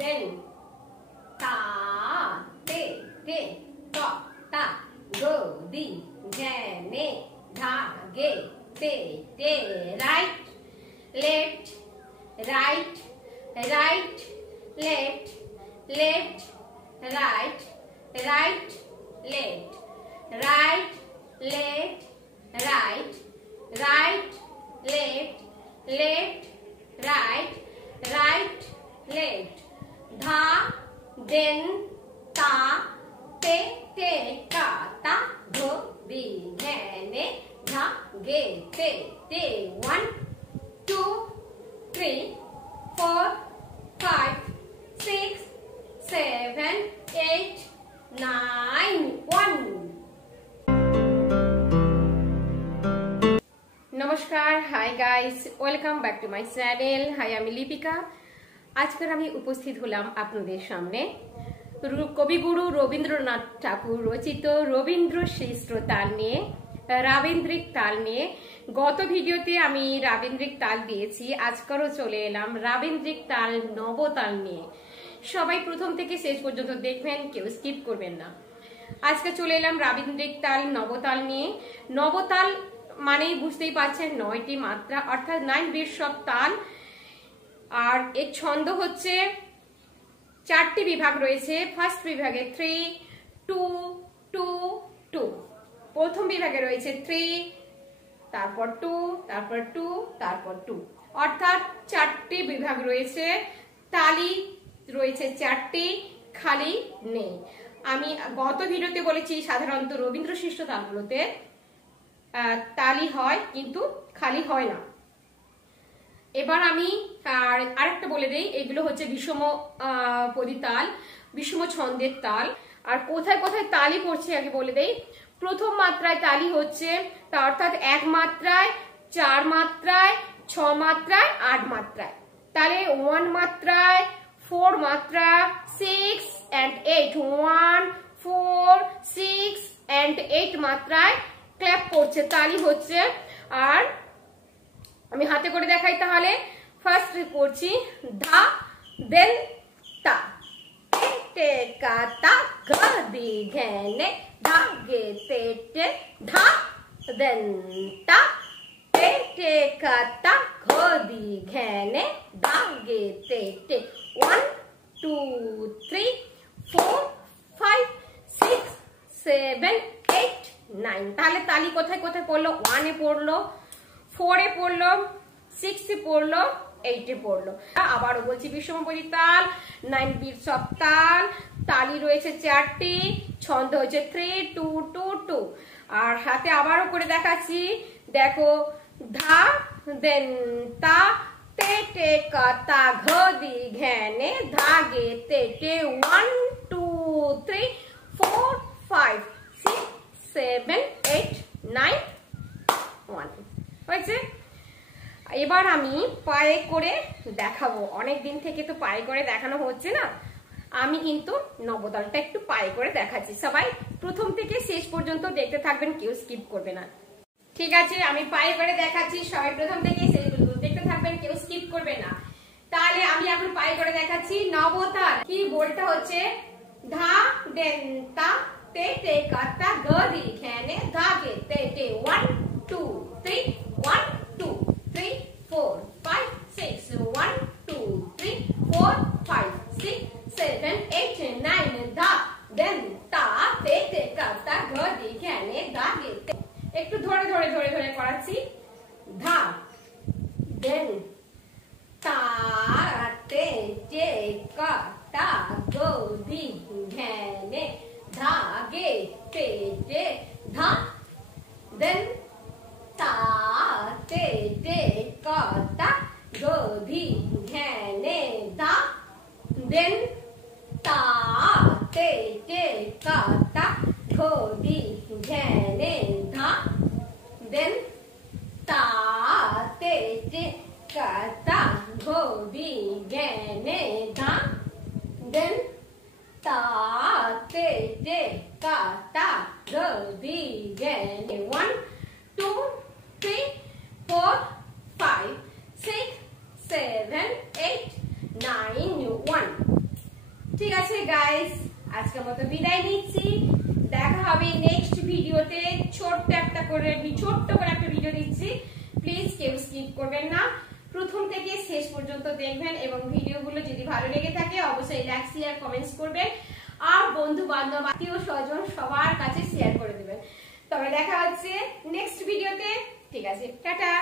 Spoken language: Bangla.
then ta te te ka ta go di ge ne dha ge te te right left right right left left right right left right left right right left left right right left dha then ta te te ka ta go di ge ne dha ge te te 1 2 3 4 5 6 7 8 9 1 নমস্কার, hi guys, welcome back to my channel. Hi, আমি লিপিকা। আজকের আমি উপস্থিত হলাম আপনাদের সামনে কবিগুরু রবীন্দ্রনাথ ঠাকুর রচিত রবীন্দ্র শ্রেষ্ঠ তাল নিয়ে, রাবীন্দ্রিক তাল নিয়ে। গত ভিডিওতে আমি রাবীন্দ্রিক তাল দিয়েছি, আজকেরও চলে এলাম রাবীন্দ্রিক তাল নবতাল নিয়ে। সবাই প্রথম থেকে শেষ পর্যন্ত দেখবেন, কেউ স্কিপ করবেন না। আজকে চলে এলাম রাবীন্দ্রিক তাল নবতাল নিয়ে। নবতাল মানেই বুঝতেই পারছেন 9টি মাত্রা, অর্থাৎ 9 বিট সব তাল। আর এর ছন্দ হচ্ছে 4টি বিভাগ রয়েছে। ফার্স্ট বিভাগে 3 2 2 2, প্রথম বিভাগে রয়েছে 3, তারপর 2, তারপর 2, তারপর 2, অর্থাৎ 4টি বিভাগ রয়েছে। তালি রয়েছে 4টি, খালি নেই। আমি গত ভিডিওতে বলেছি সাধারণত রবীন্দ্র শ্রেষ্ঠ তালগুলোতে তালি হয় কিন্তু খালি হয় না। এবার আমি আরেকটা বলে দেই, এগুলো হচ্ছে বিষম পদী তাল, বিষম ছন্দের তাল। আর কোথায় কোথায় তালি পড়ছে আগে বলে দেই। প্রথম মাত্রায় তালি হচ্ছে, অর্থাৎ 1 মাত্রায়, 4 মাত্রায়, 6 মাত্রায়, 8 মাত্রায়। তাহলে 1 মাত্রায়, 4 মাত্রা, 6 and 8, 1 4 6 and 8 মাত্রায় ক্ল্যাপ করছে, তালি হচ্ছে। আর আমি হাতে করে দেখাই, তাহলে ফার্স্ট করছি ধা দেন তা তে তে কা তা গা দি ঘে নে ধা গে তে তে ধা দেন তা তে তে কা তা ঘ দি ঘে নে ধা গে তে তে 1 2 3 4 5 6 7 8 9। তাহলে তালি কোথায় কোথায় পড়লো? 1 এ পড়লো, 4 এ পড়লো, 6 এ পড়লো, 8 এ পড়লো। আবারও বলছি, বিষমপদী তাল, 9 বিট সব তাল। তালি রয়েছে 4টি, ছন্দ হচ্ছে 3 2 2 2। আর হাতে আবারও করে দেখাচ্ছি, দেখো ধা দেন তা তে তে কা তা ঘ দি ঘে নে ধা গে তে তে 1 2 3 4 5 6 7 8 9 1 হয়েছে। এবার আমি পায়ে করে দেখাবো। অনেক দিন থেকে তো পায়ে করে দেখানো হচ্ছে না, আমি কিন্তু নবতালটা একটু পায়ে করে দেখাচ্ছি। সবাই প্রথম থেকে শেষ পর্যন্ত দেখতে থাকবেন, কেউ স্কিপ করবে না। ঠিক আছে, আমি পায়ে করে দেখাচ্ছি, সবাই প্রথম থেকে শেষ পর্যন্ত দেখতে থাকবেন, কেউ স্কিপ করবে না। তাহলে আমি এখন পায়ে করে দেখাচ্ছি নবতাল। কি বোলটা হচ্ছে ধা দেন তা te te ka ta ga di khe ne dha ge te te 1 2 3 1 2 3 4 5 6 1 2 3 4 5 6 7 8 9 dha then ta te te ka ta ga di khe ne dha ge te। একটু ধরে ধরে ধরে ধরে করাচ্ছি। ধা then ta te te ka ta ga di khe ne dha ge te te dha then ta te te ka ta ga di ghe ne dha then ta te te ka ta ga di ghe ne dha then ta te te ka ta ga di ghe ne dha then ta te te ka ta ga di ghe ne 1 2 3 4 5 6 7 8 9 1 guys, আজকের মতো বিদায় নিচ্ছি। দেখা হবে নেক্সট ভিডিওতে। ছোট্ট করে একটা ভিডিও দিচ্ছি, প্লিজ কেউ স্কিপ করবেন না, প্রথম থেকে শেষ পর্যন্ত দেখবেন এবং ভিডিওগুলো যদি ভালো লেগে থাকে অবশ্যই লাইক শেয়ার কমেন্টস করবেন আর বন্ধু বান্ধব আত্মীয় স্বজন সবার কাছে শেয়ার করে দেবেন। তবে দেখা হচ্ছে নেক্সট ভিডিওতে। ঠিক আছে, টাটা।